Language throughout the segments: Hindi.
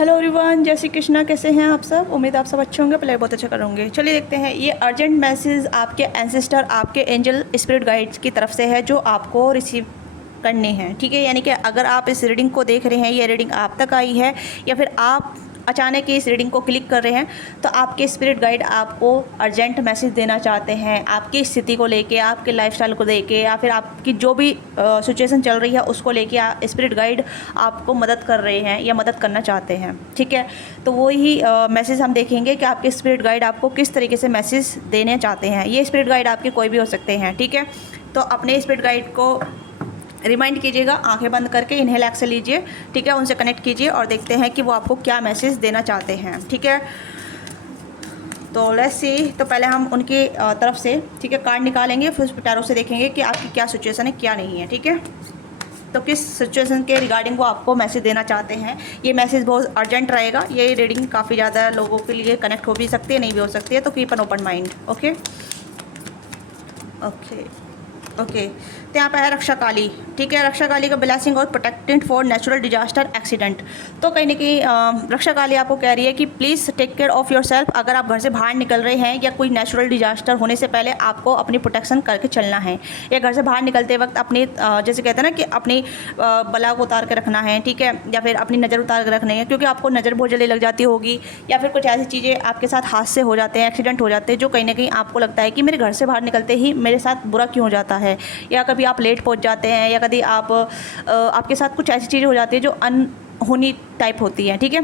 हेलो एवरीवन, जय श्री कृष्णा। कैसे हैं आप सब? उम्मीद आप सब अच्छे होंगे, प्ले बहुत अच्छा करोगे। चलिए देखते हैं। ये अर्जेंट मैसेज आपके एंसेस्टर, आपके एंजल स्पिरिट गाइड्स की तरफ से है जो आपको रिसीव करने हैं। ठीक है, यानी कि अगर आप इस रीडिंग को देख रहे हैं, ये रीडिंग आप तक आई है या फिर आप अचानक ही इस रीडिंग को क्लिक कर रहे हैं, तो आपके स्पिरिट गाइड आपको अर्जेंट मैसेज देना चाहते हैं आपकी स्थिति को लेके, आपके लाइफस्टाइल को लेके, या फिर आपकी जो भी सिचुएशन चल रही है उसको लेके स्पिरिट गाइड आपको मदद कर रहे हैं या मदद करना चाहते हैं। ठीक है, तो वही मैसेज हम देखेंगे कि आपके स्पिरिट गाइड आपको किस तरीके से मैसेज देने चाहते हैं। ये स्पिरिट गाइड आपके कोई भी हो सकते हैं। ठीक है, तो अपने स्पिरिट गाइड को रिमाइंड कीजिएगा, आंखें बंद करके इनहेल एक्सेल लीजिए। ठीक है, उनसे कनेक्ट कीजिए और देखते हैं कि वो आपको क्या मैसेज देना चाहते हैं। ठीक है, तो लेट्स सी। तो पहले हम उनकी तरफ से ठीक है कार्ड निकालेंगे, फिर उस टैरो से देखेंगे कि आपकी क्या सिचुएशन है, क्या नहीं है। ठीक है, तो किस सिचुएशन के रिगार्डिंग वो आपको मैसेज देना चाहते हैं। ये मैसेज बहुत अर्जेंट रहेगा। ये रीडिंग काफ़ी ज़्यादा लोगों के लिए कनेक्ट हो भी सकती है, नहीं भी हो सकती है, तो keep an open mind. Okay okay okay, तो यहाँ पे है रक्षा काली। ठीक है, रक्षा काली का ब्लेसिंग और protected for natural disaster accident. तो कहीं ना कहीं रक्षा काली आपको कह रही है कि please take care of yourself. अगर आप घर से बाहर निकल रहे हैं या कोई नेचुरल डिजास्टर होने से पहले आपको अपनी प्रोटेक्शन करके चलना है, या घर से बाहर निकलते वक्त अपनी जैसे कहते हैं ना कि अपनी बला को उतार के रखना है। ठीक है, या फिर अपनी नज़र उतार के रखनी है, क्योंकि आपको नज़र बहुत जल्दी लग जाती होगी, या फिर कुछ ऐसी चीज़ें आपके साथ हादसे हो जाते हैं, एक्सीडेंट हो जाते हैं, जो कहीं ना कहीं आपको लगता है कि मेरे घर से बाहर निकलते ही मेरे साथ बुरा क्यों हो जाता है, या कभी आप लेट पहुंच जाते हैं, या कभी आपके साथ कुछ ऐसी चीज़ें हो जाती है जो अनहोनी टाइप होती है। ठीक है,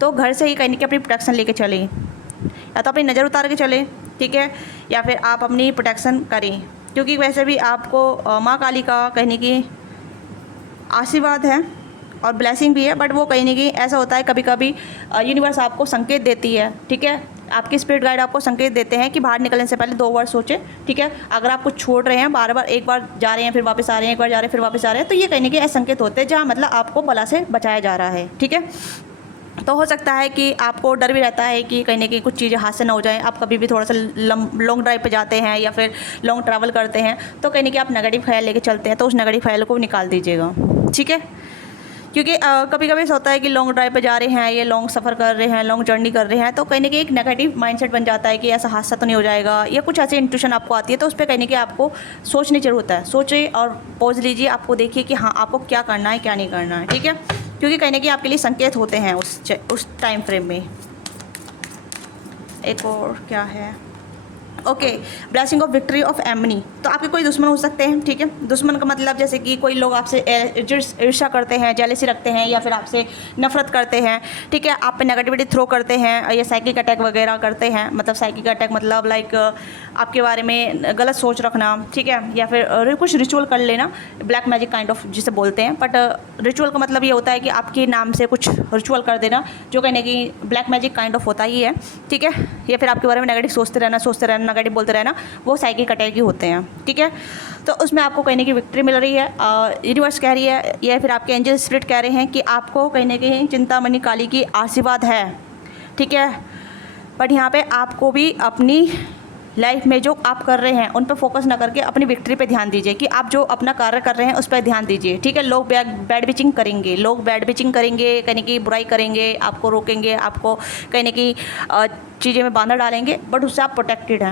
तो घर से ही कहीं ना कहीं अपनी प्रोटेक्शन लेके चलें, या तो अपनी नज़र उतार के चलें। ठीक है, या फिर आप अपनी प्रोटेक्शन करें, क्योंकि वैसे भी आपको माँ काली का कहीं की आशीर्वाद है और ब्लेसिंग भी है, बट वो कहीं ना कहीं ऐसा होता है कभी कभी यूनिवर्स आपको संकेत देती है। ठीक है, आपके स्पिरिट गाइड आपको संकेत देते हैं कि बाहर निकलने से पहले 2 बार सोचें। ठीक है, अगर आप कुछ छोड़ रहे हैं, बार बार एक बार जा रहे हैं फिर वापस आ रहे हैं, एक बार जा रहे हैं फिर वापस आ रहे हैं, तो ये कहीं ना कहीं ऐसे संकेत होते हैं जहाँ मतलब आपको बला से बचाया जा रहा है। ठीक है, तो हो सकता है कि आपको डर भी रहता है कि कहीं ना कहीं कुछ चीज़ें हाथ से ना हो जाएं। आप कभी भी थोड़ा सा लॉन्ग ड्राइव पे जाते हैं या फिर लॉन्ग ट्रैवल करते हैं, तो कहीं ना कहीं आप नेगेटिव ख्याल लेके चलते हैं, तो उस नेगेटिव ख्याल को निकाल दीजिएगा। ठीक है, क्योंकि कभी कभी ऐसा होता है कि लॉन्ग ड्राइव पे जा रहे हैं, ये लॉन्ग सफ़र कर रहे हैं, लॉन्ग जर्नी कर रहे हैं, तो कहीं ना कहीं एक नेगेटिव माइंडसेट बन जाता है कि ऐसा हादसा तो नहीं हो जाएगा, या कुछ ऐसी इंट्यूशन आपको आती है, तो उस पर कहीं ना कहीं आपको सोचने की ज़रूरत है। सोचिए और पॉज लीजिए, आपको देखिए कि हाँ आपको क्या करना है क्या नहीं करना है। ठीक है, क्योंकि कहीं ना कहीं आपके लिए संकेत होते हैं उस टाइम फ्रेम में। एक और क्या है, okay, blessing of victory of एमनी। तो आपके कोई दुश्मन हो सकते हैं। ठीक है, दुश्मन का मतलब जैसे कि कोई लोग आपसे ईर्ष्या करते हैं, जेलसी रखते हैं, या फिर आपसे नफरत करते हैं। ठीक है, आप पे नेगेटिविटी थ्रो करते हैं, या साइकिक अटैक वगैरह करते हैं। मतलब साइकिक अटैक मतलब लाइक आपके बारे में गलत सोच रखना। ठीक है, या फिर कुछ रिचुअल कर लेना, ब्लैक मैजिक काइंड ऑफ जिसे बोलते हैं। बट रिचुअल का मतलब ये होता है कि आपके नाम से कुछ रिचुअल कर देना, जो कहीं ना कहीं ब्लैक मैजिक काइंड ऑफ होता ही है। ठीक है, या फिर आपके बारे में नेगेटिव सोचते रहना, नेगेटिव बोलते रहना, वो साइकिक अटैक ही होते हैं। ठीक है, तो उसमें आपको कहीं ना कहीं विक्ट्री मिल रही है, यूनिवर्स कह रही है, या फिर आपके एंजल स्पिरिट कह रहे हैं कि आपको कहीं ना कहीं चिंतामणि काली की आशीर्वाद है। ठीक है, बट यहाँ पे आपको भी अपनी लाइफ में जो आप कर रहे हैं उन पर फोकस ना करके अपनी विक्ट्री पे ध्यान दीजिए, कि आप जो अपना कार्य कर रहे हैं उस पर ध्यान दीजिए। ठीक है, लोग बैड बिचिंग करेंगे, कहीं ना कहीं बुराई करेंगे, आपको रोकेंगे, आपको कहीं ना कहीं चीज़ें में बांधा डालेंगे, बट उससे आप प्रोटेक्टेड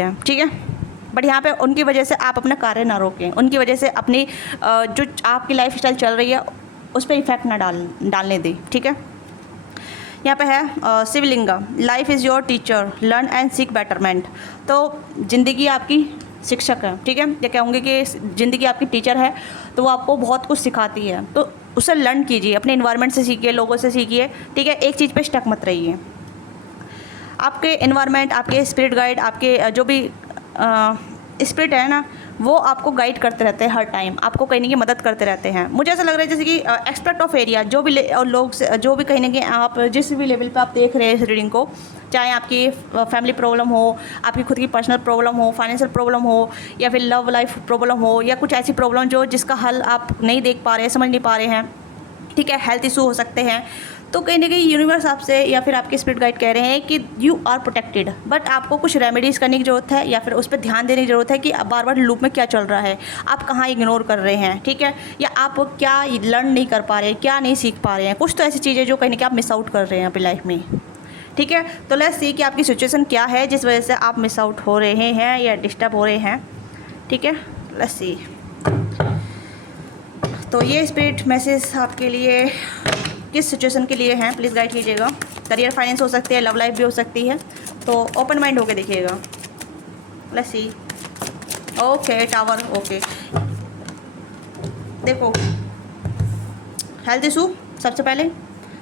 हैं। ठीक है, बट यहाँ पे उनकी वजह से आप अपना कार्य ना रोकें, उनकी वजह से अपनी जो आपकी लाइफ स्टाइल चल रही है उस पर इफेक्ट ना डालने दें। ठीक है, यहाँ पे है Shivalinga, life is your teacher, learn and seek betterment. तो ज़िंदगी आपकी शिक्षक है। ठीक है, ये कहूँगी कि ज़िंदगी आपकी टीचर है, तो वो आपको बहुत कुछ सिखाती है, तो उसे लर्न कीजिए, अपने इन्वायरमेंट से सीखिए, लोगों से सीखिए। ठीक है, एक चीज़ पे स्टक मत रहिए। आपके इन्वायरमेंट, आपके स्पिरिट गाइड, आपके जो भी स्पिरिट है ना, वो आपको गाइड करते रहते हैं, हर टाइम आपको कहीं ना कहीं मदद करते रहते हैं। मुझे ऐसा लग रहा है जैसे कि एक्सपेक्ट ऑफ एरिया, जो भी लोग जो भी कहीं ना कहीं आप जिस भी लेवल पे आप देख रहे हैं इस रीडिंग को, चाहे आपकी फैमिली प्रॉब्लम हो, आपकी खुद की पर्सनल प्रॉब्लम हो, फाइनेंशियल प्रॉब्लम हो, या फिर लव लाइफ प्रॉब्लम हो, या कुछ ऐसी प्रॉब्लम जिसका हल आप नहीं देख पा रहे हैं, समझ नहीं पा रहे हैं। ठीक है, हेल्थ इशू हो सकते हैं, तो कहीं ना कहीं यूनिवर्स आपसे या फिर आपके स्पिरिट गाइड कह रहे हैं कि यू आर प्रोटेक्टेड, बट आपको कुछ रेमेडीज़ करने की ज़रूरत है या फिर उस पर ध्यान देने की ज़रूरत है कि बार बार लूप में क्या चल रहा है, आप कहाँ इग्नोर कर रहे हैं, ठीक है, या आप क्या लर्न नहीं कर पा रहे हैं, क्या नहीं सीख पा रहे हैं। कुछ तो ऐसी चीज़ें जो कहीं ना कहीं आप मिस आउट कर रहे हैं अपनी लाइफ में, ठीक है। तो लेट्स सी कि आपकी सिचुएशन क्या है जिस वजह से आप मिस आउट हो रहे हैं या डिस्टर्ब हो रहे हैं, ठीक है। Let's see. तो ये स्पिरिट मैसेज आपके लिए किस सिचुएशन के लिए हैं, प्लीज़ गाइड कीजिएगा। करियर, फाइनेंस हो सकती है, लव लाइफ भी हो सकती है, तो ओपन माइंड होके देखिएगा। Let's see. Okay, tower, okay. देखो, हेल्थ इशू सबसे पहले,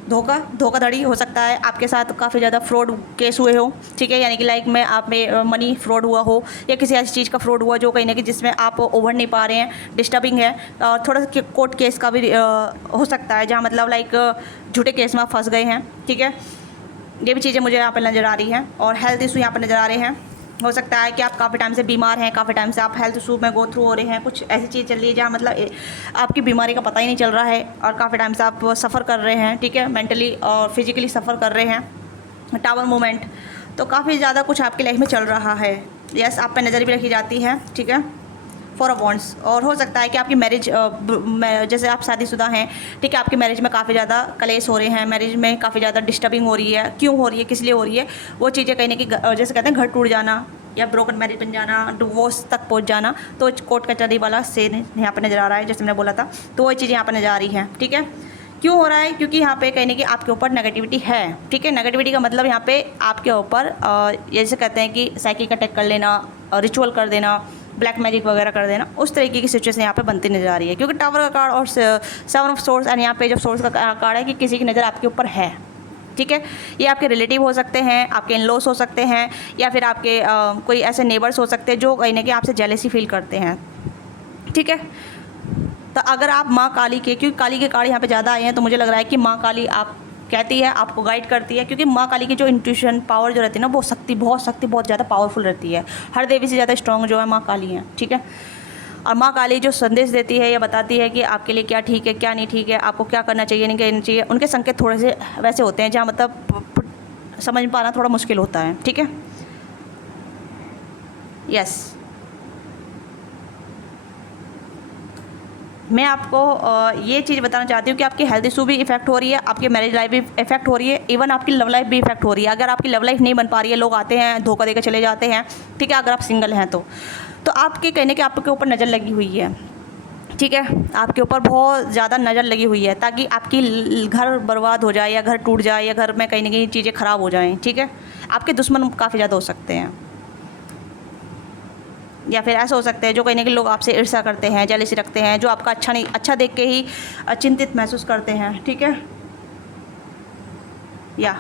धोखाधड़ी हो सकता है, आपके साथ काफ़ी ज़्यादा फ्रॉड केस हुए हो, ठीक है, यानी कि लाइक में आप में मनी फ्रॉड हुआ हो या किसी ऐसी चीज़ का फ्रॉड हुआ जो कहीं ना कहीं जिसमें आप ओवर नहीं पा रहे हैं, डिस्टर्बिंग है। और थोड़ा सा कोर्ट केस का भी हो सकता है, जहाँ मतलब लाइक झूठे केस में आप फंस गए हैं, ठीक है। ये भी चीज़ें मुझे यहाँ पर नज़र आ रही हैं। और हेल्थ इशू यहाँ पर नज़र आ रहे हैं। हो सकता है कि आप काफ़ी टाइम से बीमार हैं, काफ़ी टाइम से आप हेल्थ इशू में गो थ्रू हो रहे हैं, कुछ ऐसी चीज़ चल रही है जहाँ मतलब आपकी बीमारी का पता ही नहीं चल रहा है और काफ़ी टाइम से आप सफ़र कर रहे हैं, ठीक है, मेंटली और फिजिकली सफ़र कर रहे हैं। टावर मूवमेंट, तो काफ़ी ज़्यादा कुछ आपकी लाइफ में चल रहा है। यस, आप पे नज़र भी रखी जाती है, ठीक है। 4 ऑफ वॉन्ड्स, और हो सकता है कि आपकी मैरिज, जैसे आप शादीशुदा हैं, ठीक है, आपकी मैरिज में काफ़ी ज़्यादा कलेश हो रहे हैं, मैरिज में काफ़ी ज़्यादा डिस्टर्बिंग हो रही है। क्यों हो रही है, किस लिए हो रही है, वो चीज़ें कहीं ना कहीं जैसे कहते हैं घर टूट जाना या ब्रोकन मैरिज बन जाना, डिवोर्स तक पहुंच जाना, तो कोर्ट कचहरी वाला सीन यहाँ पर नज़र आ रहा है, जैसे मैंने बोला था। तो वो चीज़ें यहाँ पर नज़र आ रही हैं, ठीक है। क्यों हो रहा है, क्योंकि यहाँ पे कहीं ना कहीं आपके ऊपर नेगेटिविटी है, ठीक है। नेगेटिविटी का मतलब यहाँ पे आपके ऊपर जैसे कहते हैं कि साइकिक अटैक कर लेना, रिचुअल कर देना, ब्लैक मैजिक वगैरह कर देना, उस तरीके की सिचुएशन यहाँ पे बनती नज़र आ रही है। क्योंकि टावर का कार्ड और 7 ऑफ सोर्स एंड यहाँ पे जब सोर्स का कार्ड है कि किसी की नज़र आपके ऊपर है, ठीक है। ये आपके रिलेटिव हो सकते हैं, आपके इन-लॉस हो सकते हैं, या फिर आपके कोई ऐसे नेबर्स हो सकते हैं जो कहीं ना कहीं आपसे जेलेसी फील करते हैं, ठीक है। तो अगर आप माँ काली के, क्योंकि काली के कार्ड यहाँ पे ज़्यादा आए हैं, तो मुझे लग रहा है कि माँ काली आप कहती है, आपको गाइड करती है। क्योंकि माँ काली की जो इंट्यूशन पावर जो रहती है ना, वो शक्ति बहुत ज़्यादा पावरफुल रहती है। हर देवी से ज़्यादा स्ट्रॉन्ग जो है माँ काली है, ठीक है। और माँ काली जो संदेश देती है या बताती है कि आपके लिए क्या ठीक है, क्या नहीं ठीक है, आपको क्या करना चाहिए, नहीं करना चाहिए, उनके संकेत थोड़े से वैसे होते हैं जहाँ मतलब समझ पाना थोड़ा मुश्किल होता है, ठीक है। यस, मैं आपको ये चीज़ बताना चाहती हूँ कि आपकी हेल्थ इशू भी इफेक्ट हो रही है, आपकी मैरिज लाइफ भी इफेक्ट हो रही है, इवन आपकी लव लाइफ भी इफेक्ट हो रही है। अगर आपकी लव लाइफ नहीं बन पा रही है, लोग आते हैं धोखा देकर चले जाते हैं, ठीक है। अगर आप सिंगल हैं तो आपके कहने के आपके ऊपर नज़र लगी हुई है, ठीक है, आपके ऊपर बहुत ज़्यादा नज़र लगी हुई है, ताकि आपकी घर बर्बाद हो जाए या घर टूट जाए या घर में कहीं ना कहीं चीज़ें ख़राब हो जाएं, ठीक है। आपके दुश्मन काफ़ी ज़्यादा हो सकते हैं, या फिर ऐसा हो सकता है जो कहीं ना कहीं लोग आपसे ईर्ष्या करते हैं, जेलसी रखते हैं, जो आपका अच्छा देख के ही चिंतित महसूस करते हैं, ठीक है। या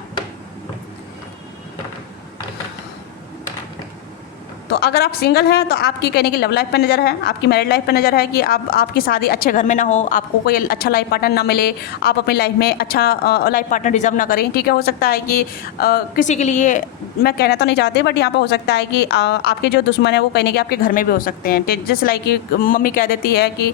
तो अगर आप सिंगल हैं तो आपकी कहने की लव लाइफ पे नज़र है, आपकी मैरिड लाइफ पे नज़र है कि आपकी शादी अच्छे घर में ना हो, आपको कोई अच्छा लाइफ पार्टनर ना मिले, आप अपनी लाइफ में अच्छा लाइफ पार्टनर डिजर्व ना करें, ठीक है। हो सकता है कि किसी के लिए, मैं कहना तो नहीं चाहती, बट यहाँ पे हो सकता है कि आपके जो दुश्मन है वो कहने के आपके घर में भी हो सकते हैं। जैसे लाइक कि मम्मी कह देती है कि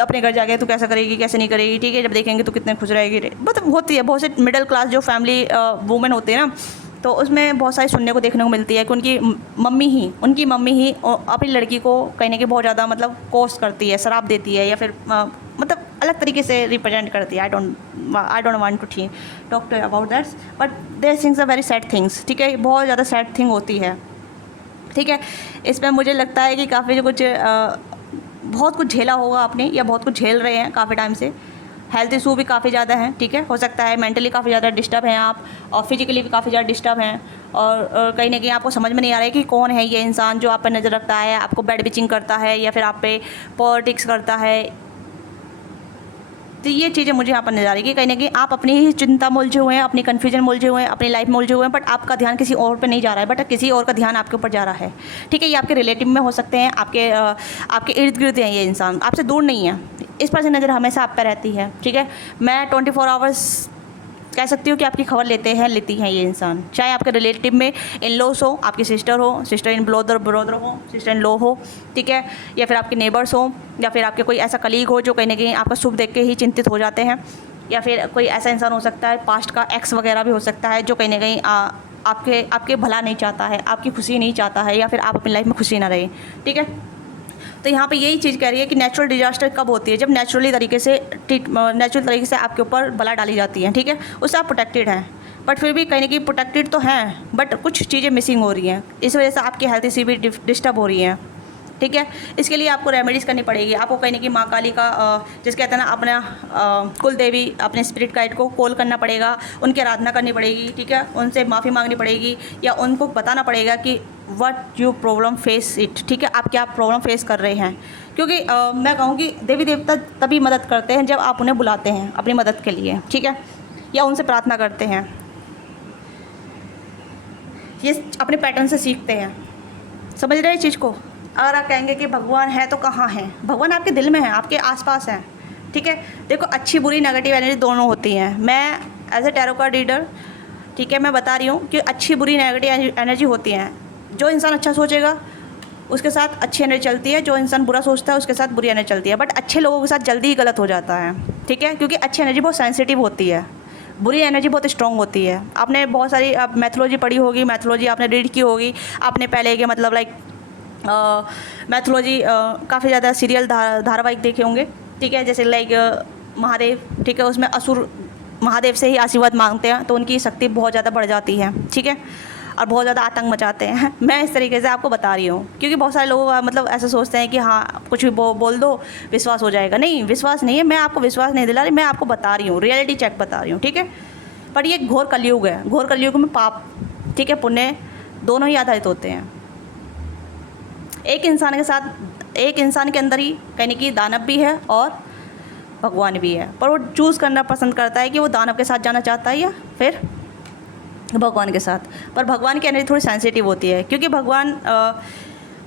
अपने घर जाके तू कैसा करेगी, कैसे नहीं करेगी, ठीक है, जब देखेंगे तो कितने खुश रहेगी। मतलब होती है बहुत से मिडिल क्लास जो फैमिली वूमेन होते हैं ना, तो उसमें बहुत सारी सुनने को देखने को मिलती है कि उनकी मम्मी ही अपनी लड़की को कहीं ना कहीं बहुत ज़्यादा मतलब कोर्स करती है, शराब देती है, या फिर मतलब अलग तरीके से रिप्रेजेंट करती है। I don't want to talk to about that's, but there things are very sad things, ठीक है, बहुत ज़्यादा सैड थिंग होती है, ठीक है। इसमें मुझे लगता है कि काफ़ी कुछ बहुत कुछ झेला होगा आपने, या बहुत कुछ झेल रहे हैं काफ़ी टाइम से। हेल्थ इशू भी काफ़ी ज़्यादा हैं, ठीक है। हो सकता है मेंटली काफ़ी ज़्यादा डिस्टर्ब हैं आप, और फिजिकली भी काफ़ी ज़्यादा डिस्टर्ब हैं, और कहीं ना कहीं आपको समझ में नहीं आ रहा है कि कौन है ये इंसान जो आप पर नज़र रखता है, आपको बैड बिचिंग करता है, या फिर आप पे पॉलिटिक्स करता है। तो ये चीज़ें मुझे यहाँ पर नजर आ रही है कि कहीं ना कहीं आप अपनी ही चिंता में उलझे हुए हैं, अपनी कन्फ्यूजन में उलझे हुए हैं, अपनी लाइफ में उलझे हुए हैं, बट आपका ध्यान किसी और पे नहीं जा रहा है, बट किसी और का ध्यान आपके ऊपर जा रहा है, ठीक है। ये आपके रिलेटिव में हो सकते हैं, आपके इर्द गिर्द हैं, ये इंसान आपसे दूर नहीं है, इस पर से नज़र हमेशा आप पर रहती है, ठीक है। मैं 24 आवर्स कह सकती हूँ कि आपकी खबर लेते हैं ये इंसान, चाहे आपके रिलेटिव में इन लॉस हो, आपकी सिस्टर हो, सिस्टर इन ब्रदर हो, सिस्टर इन लॉ हो, ठीक है, या फिर आपके नेबर्स हो, या फिर आपके कोई ऐसा कलीग हो जो कहीं ना कहीं आपका शुभ देख के ही चिंतित हो जाते हैं, या फिर कोई ऐसा इंसान हो सकता है पास्ट का एक्स वगैरह भी हो सकता है, जो कहीं ना कहीं आपके भला नहीं चाहता है, आपकी खुशी नहीं चाहता है, या फिर आप अपनी लाइफ में खुशी ना रहे, ठीक है। तो यहाँ पे यही चीज़ कह रही है कि नेचुरल डिजास्टर कब होती है, जब नेचुरल तरीके से आपके ऊपर बला डाली जाती है, ठीक है, उससे आप प्रोटेक्टेड हैं। बट फिर भी कहीं ना कहीं प्रोटेक्टेड तो हैं, बट कुछ चीज़ें मिसिंग हो रही हैं, इस वजह से आपकी हेल्थ इसी भी डिस्टर्ब हो रही हैं, ठीक है। इसके लिए आपको रेमेडीज़ करनी पड़ेगी। आपको कहीं ना कहीं माँ काली का जिस कहते हैं ना अपना कुल देवी अपने स्पिरिट गाइड को कॉल करना पड़ेगा, उनकी आराधना करनी पड़ेगी, ठीक है, उनसे माफ़ी मांगनी पड़ेगी, या उनको बताना पड़ेगा कि what you problem face it, ठीक है, आप क्या प्रॉब्लम फेस कर रहे हैं। क्योंकि मैं कहूँगी देवी देवता तभी मदद करते हैं जब आप उन्हें बुलाते हैं अपनी मदद के लिए, ठीक है, या उनसे प्रार्थना करते हैं। ये अपने पैटर्न से सीखते हैं, समझ रहे हैं चीज़ को। अगर आप कहेंगे कि भगवान है तो कहाँ है, भगवान आपके दिल में है, आपके आसपास है, ठीक है। देखो अच्छी बुरी नेगेटिव एनर्जी दोनों होती हैं। मैं as a tarot card reader, ठीक है, मैं बता रही हूँ कि अच्छी बुरी नेगेटिव एनर्जी होती हैं। जो इंसान अच्छा सोचेगा उसके साथ अच्छी एनर्जी चलती है, जो इंसान बुरा सोचता है उसके साथ बुरी एनर्जी चलती है। बट अच्छे लोगों के साथ जल्दी ही गलत हो जाता है, ठीक है, क्योंकि अच्छी एनर्जी बहुत सेंसिटिव होती है, बुरी एनर्जी बहुत स्ट्रॉन्ग होती है। आपने बहुत सारी मैथोलॉजी पढ़ी होगी, मैथोलॉजी आपने रीड की होगी, आपने पहले के मतलब लाइक मैथोलॉजी काफ़ी ज़्यादा सीरियल धारावाहिक देखे होंगे, ठीक है, जैसे लाइक महादेव, ठीक है, उसमें असुर महादेव से ही आशीर्वाद मांगते हैं तो उनकी शक्ति बहुत ज़्यादा बढ़ जाती है, ठीक है, और बहुत ज़्यादा आतंक मचाते हैं। मैं इस तरीके से आपको बता रही हूँ, क्योंकि बहुत सारे लोग मतलब ऐसा सोचते हैं कि हाँ कुछ भी बोल दो विश्वास हो जाएगा। नहीं, विश्वास नहीं है, मैं आपको विश्वास नहीं दिला रही, मैं आपको बता रही हूँ, रियलिटी चेक बता रही हूँ, ठीक है। पर ये घोर कलयुग है, घोर कलयुग में पाप, ठीक है, पुण्य दोनों ही आधारित होते हैं। एक इंसान के अंदर ही कहीं की दानव भी है और भगवान भी है, पर वो चूज़ करना पसंद करता है कि वो दानव के साथ जाना चाहता है या फिर भगवान के साथ। पर भगवान की एनर्जी थोड़ी सेंसिटिव होती है, क्योंकि भगवान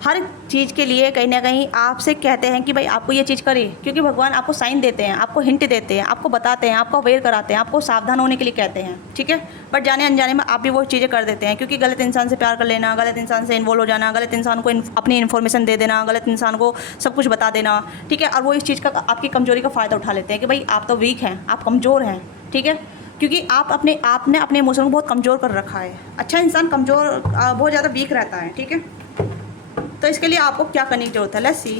हर चीज़ के लिए कहीं ना कहीं आपसे कहते हैं कि भाई आपको ये चीज़ करिए, क्योंकि भगवान आपको साइन देते हैं, आपको हिंट देते हैं, आपको बताते हैं, आपको अवेयर कराते हैं, आपको सावधान होने के लिए कहते हैं, ठीक है। बट जाने अनजाने में आप भी वो चीज़ें कर देते हैं, क्योंकि गलत इंसान से प्यार कर लेना, गलत इंसान से इन्वॉल्व हो जाना, गलत इंसान को अपनी इन्फॉर्मेशन दे देना, गलत इंसान को सब कुछ बता देना, ठीक है, और वो इस चीज़ का आपकी कमजोरी का फ़ायदा उठा लेते हैं कि भाई आप तो वीक हैं, आप कमज़ोर हैं, ठीक है, क्योंकि आपने अपने इमोशन को बहुत कमज़ोर कर रखा है। अच्छा इंसान कमज़ोर बहुत ज़्यादा वीक रहता है, ठीक है। तो इसके लिए आपको क्या करने की ज़रूरत है, लेट्स सी।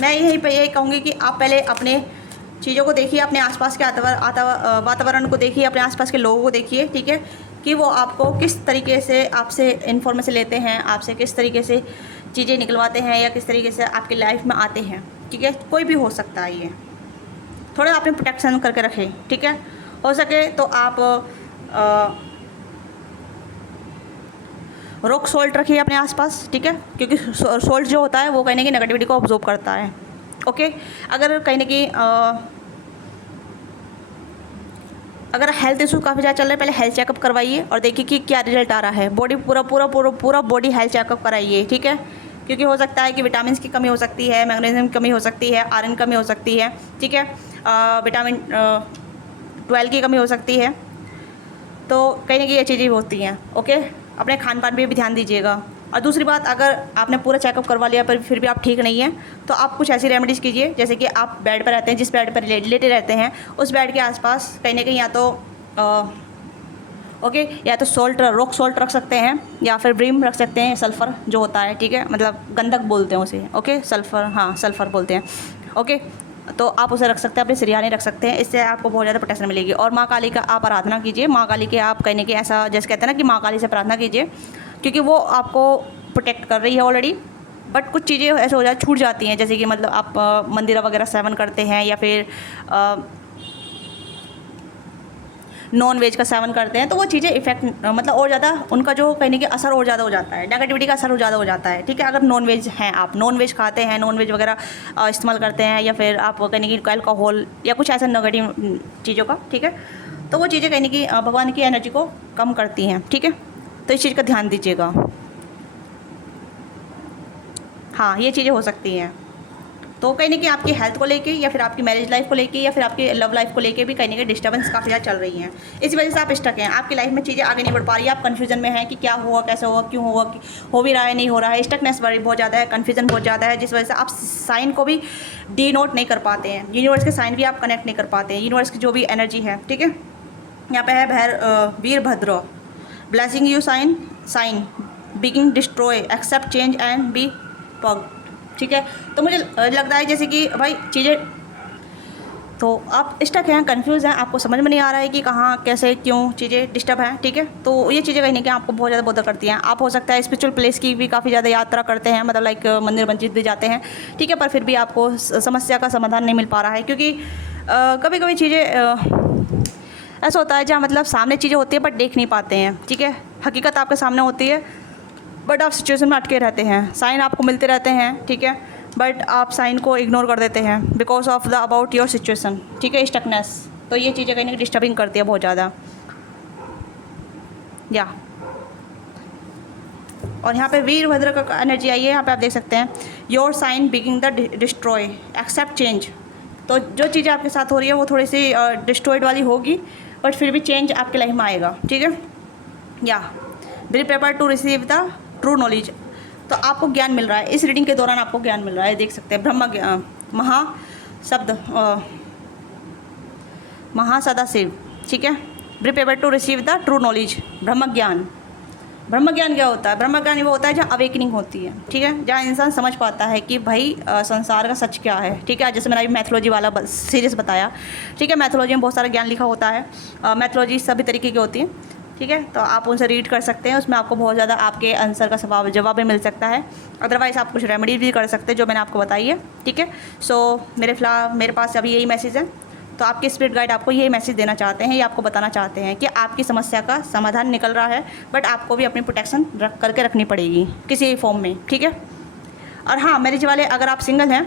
मैं यही कहूँगी कि आप पहले अपने चीज़ों को देखिए, अपने आसपास के वातावरण को देखिए, अपने आसपास के लोगों को देखिए, ठीक है, कि वो आपको किस तरीके से आपसे इन्फॉर्मेशन लेते हैं, आपसे किस तरीके से चीज़ें निकलवाते हैं, या किस तरीके से आपकी लाइफ में आते हैं, ठीक है। कोई भी हो सकता है, ये थोड़ा आपने प्रोटेक्शन करके रखें, ठीक है। हो सके तो आप रॉक सॉल्ट रखिए अपने आसपास, ठीक है, क्योंकि सॉल्ट जो होता है वो कहीं ना कहीं नेगेटिविटी को ऑब्जॉर्व करता है, ओके। अगर कहीं ना कहीं अगर हेल्थ इशू काफ़ी ज़्यादा चल रहा है, पहले हेल्थ चेकअप करवाइए और देखिए कि क्या रिजल्ट आ रहा है। बॉडी पूरा बॉडी हेल्थ चेकअप कराइए, ठीक है, क्योंकि हो सकता है कि विटामिन की कमी हो सकती है, मैग्नीशियम की कमी हो सकती है, आयरन की कमी हो सकती है, ठीक है, विटामिन 12 की कमी हो सकती है। तो कहीं ना कहीं ये चीज़ें होती हैं, ओके। अपने खान पान पे भी ध्यान दीजिएगा। और दूसरी बात, अगर आपने पूरा चेकअप करवा लिया पर फिर भी आप ठीक नहीं हैं, तो आप कुछ ऐसी रेमेडीज़ कीजिए, जैसे कि आप बेड पर रहते हैं, जिस बेड पर लेटे रहते हैं उस बेड के आसपास कहीं ना कहीं या तो ओके, या तो रॉक सॉल्ट रख सकते हैं, या फिर ब्रीम रख सकते हैं, सल्फ़र जो होता है, ठीक है, मतलब गंधक बोलते हैं उसे, ओके, सल्फ़र, हाँ सल्फ़र बोलते हैं, ओके। तो आप उसे रख सकते हैं, अपने सिरहाने रख सकते हैं, इससे आपको बहुत ज़्यादा प्रोटेक्शन मिलेगी। और माँ काली का आप आराधना कीजिए, माँ काली के आप कहने के ऐसा जैसे कहते हैं ना कि माँ काली से प्रार्थना कीजिए, क्योंकि वो आपको प्रोटेक्ट कर रही है ऑलरेडी। बट कुछ चीज़ें ऐसे हो जाए छूट जाती हैं, जैसे कि मतलब आप मंदिर वगैरह सेवन करते हैं, या फिर नॉन वेज का सेवन करते हैं, तो वो चीज़ें इफेक्ट मतलब और ज़्यादा उनका जो कहने के असर और ज़्यादा हो जाता है, नेगेटिविटी का असर और ज़्यादा हो जाता है, ठीक है। अगर नॉन वेज हैं, आप नॉन वेज खाते हैं, नॉन वेज वगैरह इस्तेमाल करते हैं, या फिर आप कहने की अल्कोहल या कुछ ऐसा नेगेटिव चीज़ों का, ठीक है, तो वो चीज़ें कहने की भगवान की एनर्जी को कम करती हैं, ठीक है। तो इस चीज़ का ध्यान दीजिएगा। हाँ, ये चीज़ें हो सकती हैं। तो कहीं ना कहीं आपकी हेल्थ को लेके, या फिर आपकी मैरिज लाइफ को लेके, या फिर आपकी लव लाइफ को लेके भी कहीं ना कहीं डिस्टर्बेंस काफ़ी ज़्यादा चल रही हैं। इस वजह से आप स्टक हैं, आपकी लाइफ में चीज़ें आगे नहीं बढ़ पा रही है, आप कन्फ्यूजन में हैं कि क्या हुआ, कैसे हुआ, क्यों हुआ, हो भी रहा है, नहीं हो रहा है, स्टकनेस बहुत ज़्यादा है, कन्फ्यूजन बहुत ज़्यादा है, जिस वजह से आप साइन को भी डिनोट नहीं कर पाते हैं, यूनिवर्स के साइन भी आप कनेक्ट नहीं कर पाते हैं, यूनिवर्स की जो भी एनर्जी है, ठीक है। यहाँ पे है Veerabhadra, blessing you sign beginning destroy accept change and be pug, ठीक है। तो मुझे लगता है जैसे कि भाई चीज़ें, तो आप स्टक हैं, कंफ्यूज हैं, आपको समझ में नहीं आ रहा है कि कहाँ कैसे क्यों चीज़ें डिस्टर्ब हैं, ठीक है। तो ये चीज़ें कहीं ना कहीं आपको बहुत ज़्यादा बॉदर करती हैं। आप हो सकता है स्पिरिचुअल प्लेस की भी काफ़ी ज़्यादा यात्रा करते हैं, मतलब लाइक मंदिर मस्जिद भी जाते हैं, ठीक है, पर फिर भी आपको समस्या का समाधान नहीं मिल पा रहा है, क्योंकि कभी कभी चीज़ें ऐसा होता है जहाँ मतलब सामने चीज़ें होती है बट देख नहीं पाते हैं, ठीक है। हकीकत आपके सामने होती है बट आप सिचुएशन में अटके रहते हैं, साइन आपको मिलते रहते हैं, ठीक है, बट आप साइन को इग्नोर कर देते हैं because of the about your situation, ठीक है, स्टकनेस। तो ये चीज़ें कहीं ना कहीं डिस्टर्बिंग करती है बहुत ज़्यादा, या। और यहाँ पे वीरभद्र का एनर्जी आई है, यहाँ पे आप देख सकते हैं your sign beginning the destroy accept change. तो जो चीज़ें आपके साथ हो रही है वो थोड़ी सी डिस्ट्रॉयड वाली होगी, बट फिर भी चेंज आपके लाइफ में आएगा, ठीक है, या। Be prepare to receive the true knowledge. तो आपको ज्ञान मिल रहा है, इस रीडिंग के दौरान आपको ज्ञान मिल रहा है, देख सकते हैं ब्रह्म महाशब्द महासदाशिव, ठीक है। Be prepare to receive the true knowledge, ब्रह्म ज्ञान। ब्रह्म ज्ञान क्या होता है? ब्रह्म ज्ञान वो होता है जहाँ अवेकनिंग होती है, ठीक है, जहाँ इंसान समझ पाता है कि भाई संसार का सच क्या है, ठीक है। जैसे मैंने अभी मैथोलॉजी वाला सीरीज बताया, ठीक है, मैथोलॉजी में बहुत सारा ज्ञान लिखा होता है, मैथोलॉजी सभी तरीके की होती है, ठीक है। तो आप उनसे रीड कर सकते हैं, उसमें आपको बहुत ज़्यादा आपके आंसर का जवाब भी मिल सकता है। अदरवाइज़ आप कुछ रेमेडी भी कर सकते हैं जो मैंने आपको बताई है, ठीक है। सो मेरे पास अभी यही मैसेज है। तो आपके स्पिरिट गाइड आपको यही मैसेज देना चाहते हैं, या आपको बताना चाहते हैं कि आपकी समस्या का समाधान निकल रहा है, बट आपको भी अपनी प्रोटेक्शन करके रखनी पड़ेगी किसी फॉर्म में, ठीक है। और हाँ, मैरिज वाले अगर आप सिंगल हैं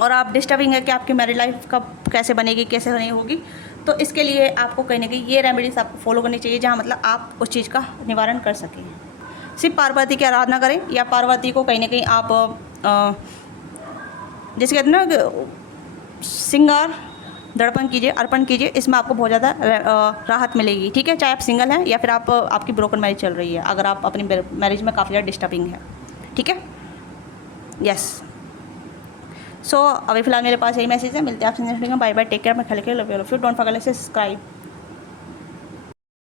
और आप डिस्टर्बिंग है कि आपकी मैरिज लाइफ कब कैसे बनेगी, कैसे नहीं होगी, तो इसके लिए आपको कहीं ना कहीं ये रेमेडीज आपको फॉलो करनी चाहिए, जहाँ मतलब आप उस चीज़ का निवारण कर सकें। सिर्फ पार्वती की आराधना करें, या पार्वती को कहीं ना कहीं आप जैसे कहते हैं ना श्रृंगार दर्पण कीजिए, अर्पण कीजिए, इसमें आपको बहुत ज़्यादा राहत मिलेगी, ठीक है। चाहे आप सिंगल हैं या फिर आपकी ब्रोकन मैरिज चल रही है, अगर आप अपनी मैरिज में काफ़ी ज़्यादा डिस्टर्बिंग है, ठीक है, यस। सो अभी फिलहाल मेरे पास यही मैसेज है। मिलते हैं आपसे नेक्स्ट वीडियो में। बाय बाय, टेक केयर, मैं खेल के love you, don't forget to subscribe.